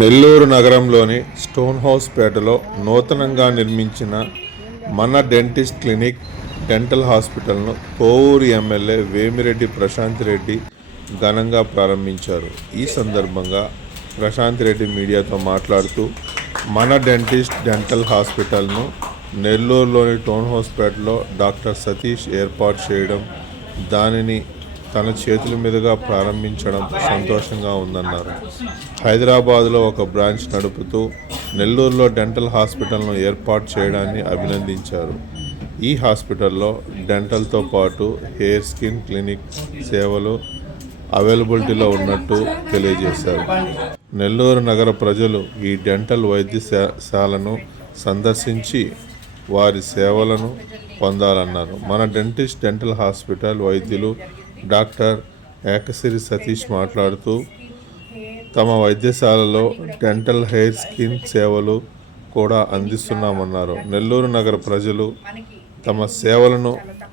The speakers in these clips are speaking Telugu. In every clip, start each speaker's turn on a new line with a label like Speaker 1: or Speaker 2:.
Speaker 1: నెల్లూరు నగరంలోని స్టోన్ హౌస్ పేటలో నూతనంగా నిర్మించిన మన డెంటిస్ట్ క్లినిక్ డెంటల్ హాస్పిటల్ను కోవూరు ఎమ్మెల్యే వేమిరెడ్డి ప్రశాంత్ రెడ్డి ఘనంగా ప్రారంభించారు. ఈ సందర్భంగా ప్రశాంత్ రెడ్డి మీడియాతో మాట్లాడుతూ మన డెంటిస్ట్ డెంటల్ హాస్పిటల్ను నెల్లూరులోని టౌన్ హౌస్పేటలో డాక్టర్ సతీష్ ఏర్పాటు చేయడం దానిని తన చేతుల మీదుగా ప్రారంభించడం సంతోషంగా ఉందన్నారు. హైదరాబాద్లో ఒక బ్రాంచ్ నడుపుతూ నెల్లూరులో డెంటల్ హాస్పిటల్ను ఏర్పాటు చేయడాన్ని అభినందించారు. ఈ హాస్పిటల్లో డెంటల్తో పాటు హెయిర్ స్కిన్ క్లినిక్ సేవలు అవైలబిలిటీలో ఉన్నట్టు తెలియజేశారు. నెల్లూరు నగర ప్రజలు ఈ డెంటల్ వైద్యశాలను సందర్శించి వారి సేవలను పొందాలన్నారు. మన డెంటిస్ట్ డెంటల్ హాస్పిటల్ వైద్యులు డాక్టర్ ఏకసిరి సతీష్ మాట్లాడుతూ తమ వైద్యశాలలో డెంటల్ హెయిర్ స్కిన్ సేవలు కూడా అందిస్తున్నామన్నారు. నెల్లూరు నగర ప్రజలు తమ సేవలను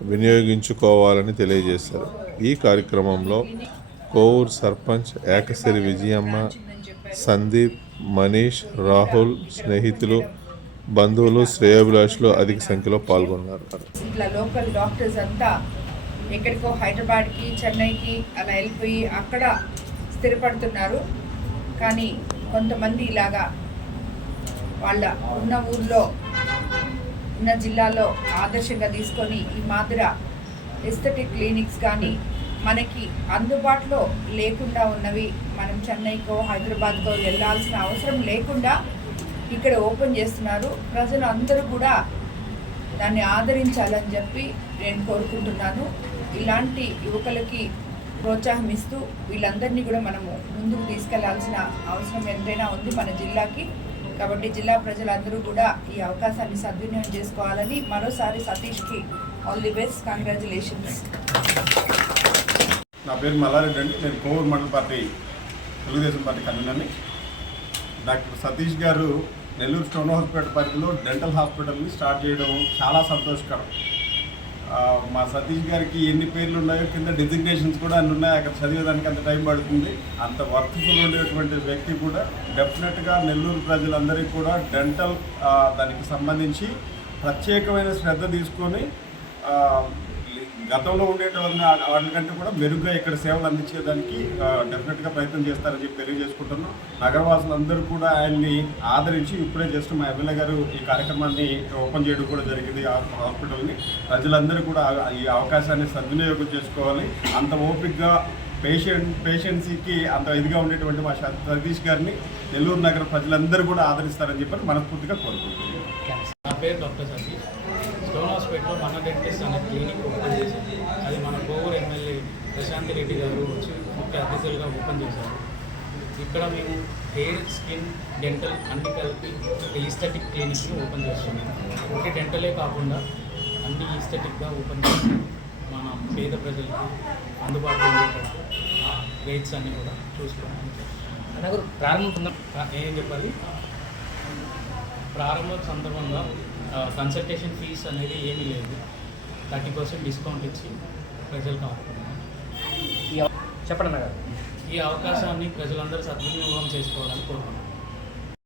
Speaker 1: వినియోగించుకోవాలని తెలియజేశారు. ఈ కార్యక్రమంలో కోవూరు సర్పంచ్ ఏకసిరి విజయమ్మ సందీప్ మనీష్ రాహుల్ స్నేహితులు బంధువులు శ్రేయాభిలాషులు అధిక సంఖ్యలో పాల్గొన్నారు.
Speaker 2: ఇట్లా లోకల్ డాక్టర్స్ అంతా ఎక్కడికో హైదరాబాద్కి చెన్నైకి అలా వెళ్ళిపోయి అక్కడ స్థిరపడుతున్నారు. కానీ కొంతమంది ఇలాగా వాళ్ళ ఉన్న ఊర్లో ఉన్న జిల్లాలో ఆదర్శంగా తీసుకొని ఈ మాదిర ఎస్థెటిక్ క్లినిక్స్ కానీ మనకి అందుబాటులో లేకుండా ఉన్నవి మనం చెన్నైకో హైదరాబాద్కో వెళ్ళాల్సిన అవసరం లేకుండా ఇక్కడ ఓపెన్ చేస్తున్నారు. ప్రజలు అందరూ కూడా దాన్ని ఆదరించాలని చెప్పి నేను కోరుకుంటున్నాను. ఇలాంటి యువకులకి ప్రోత్సాహం ఇస్తూ వీళ్ళందరినీ కూడా మనము ముందుకు తీసుకెళ్ళాల్సిన అవసరం ఎంతైనా ఉంది మన జిల్లాకి. కాబట్టి జిల్లా ప్రజలందరూ కూడా ఈ అవకాశాన్ని సద్వినియోగం చేసుకోవాలని మరోసారి సతీష్కి ఆల్ ది బెస్ట్ కంగ్రాచులేషన్స్.
Speaker 3: నా పేరు మల్లారెడ్డి అండి. నేను కోవూరు మండల పార్టీ తెలుగుదేశం పార్టీ కన్వీనర్ని. డాక్టర్ సతీష్ గారు నెల్లూరు స్టోన్ హాస్పిటల్ పరిధిలో డెంటల్ హాస్పిటల్ని స్టార్ట్ చేయడం చాలా సంతోషకరం. మా సతీష్ గారికి ఎన్ని పేర్లు ఉన్నాయో కింద డిజిగ్నేషన్స్ కూడా అన్ని ఉన్నాయి. అక్కడ చదివేదానికి అంత టైం పడుతుంది. అంత వర్క్ఫుల్ ఉండేటువంటి వ్యక్తి కూడా డెఫినెట్గా నెల్లూరు ప్రజలందరికీ కూడా డెంటల్ దానికి సంబంధించి ప్రత్యేకమైన శ్రద్ధ తీసుకొని గతంలో ఉండేటువంటి వాటికంటే కూడా మెరుగ్గా ఇక్కడ సేవలు అందించేదానికి డెఫినెట్గా ప్రయత్నం చేస్తారని చెప్పి తెలియజేసుకుంటున్నాం. నగరవాసులందరూ కూడా ఆయన్ని ఆదరించి ఇప్పుడే జస్ట్ మా ఎమ్మెల్యే గారు ఈ కార్యక్రమాన్ని ఓపెన్ చేయడం కూడా జరిగింది హాస్పిటల్ని. ప్రజలందరూ కూడా ఈ అవకాశాన్ని సద్వినియోగం చేసుకోవాలి. అంత ఓపిక్గా పేషెంట్ పేషెన్సీకి అంత ఇదిగా ఉండేటువంటి మా సతీష్ గారిని నెల్లూరు నగర ప్రజలందరూ కూడా ఆదరిస్తారని చెప్పి మనస్ఫూర్తిగా కోరుకుంటున్నాను
Speaker 4: నా పేరు డాక్టర్ సతీష్. స్టోన్ హాస్పిటల్లో మన డెంటిస్ట్ అనే క్లినిక్ ఓపెన్ చేసింది అది మన కోవూరు ఎమ్మెల్యే ప్రశాంత్ రెడ్డి గారు వచ్చి ముఖ్య అతిథులుగా ఓపెన్ చేశారు. ఇక్కడ మేము హెయిర్ స్కిన్ డెంటల్ అన్ని కలిపి ఒక ఈస్థెటిక్ క్లినిక్ని ఓపెన్ చేస్తున్నాం. ఒకటి డెంటలే కాకుండా అన్ని ఈస్థెటిక్గా ఓపెన్ చేసి మన పేద ప్రజలకి అందుబాటులో ఉండేటట్టు రేట్స్ అన్నీ కూడా చూసుకోవడానికి.
Speaker 5: ప్రారంభం
Speaker 4: ఏం చెప్పాలి? ప్రారంభ సందర్భంగా కన్సల్టేషన్ ఫీస్ అనేది ఏమీ లేదు. థర్టీ పర్సెంట్ డిస్కౌంట్ ఇచ్చి ప్రజలకు
Speaker 5: అవ- చెప్పండి
Speaker 4: ఈ అవకాశాన్ని ప్రజలందరూ సద్వినియోగం చేసుకోవాలని కోరుకుంటున్నాను